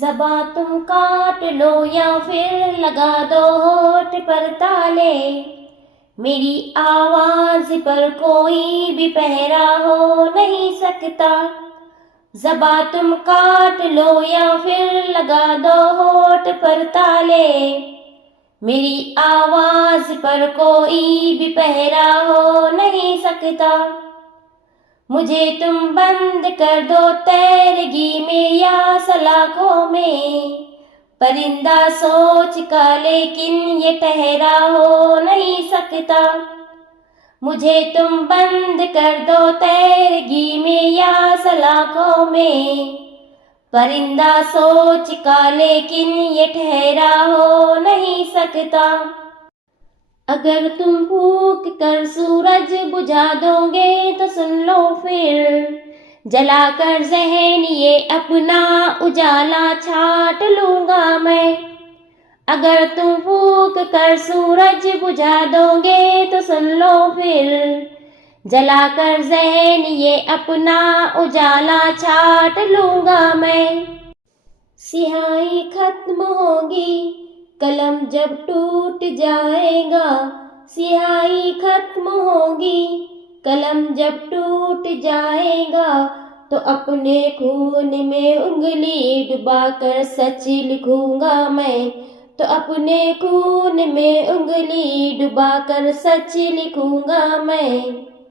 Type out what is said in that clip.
زباں تم کاٹ لو یا پھر لگا دو ہونٹ پر تالے، میری آواز پر کوئی بھی پہرا ہو نہیں سکتا۔ زباں تم کاٹ لو یا پھر لگا دو ہونٹ پر تالے، میری آواز پر کوئی بھی پہرا ہو نہیں سکتا۔ مجھے تم بند کر دو تیرگی میں یا سلاخوں میں، پرندہ سوچ کا لیکن یہ ٹھہرا ہو نہیں سکتا۔ مجھے تم بند کر دو تیرگی میں یا سلاخوں میں، پرندہ سوچ کا لیکن یہ ٹھہرا ہو نہیں سکتا۔ اگر تم پھونک کر سورج بجھا دو گے تو سن لو پھر، جلا کر ذہن یہ اپنا اجالا چھانٹ لوں گا میں۔ اگر تم پھونک کر سورج بجھا دو گے تو سن لو پھر، جلا کر ذہن یہ اپنا اجالا چھانٹ لوں گا میں۔ سیاہی ختم ہوگی قلم جب ٹوٹ جائے گا، سیاہی ختم ہوگی قلم جب ٹوٹ جائے گا، تو اپنے خون میں انگلی ڈبا کر سچ لکھوں گا میں۔ تو اپنے خون میں انگلی ڈبا کر سچ لکھوں گا میں۔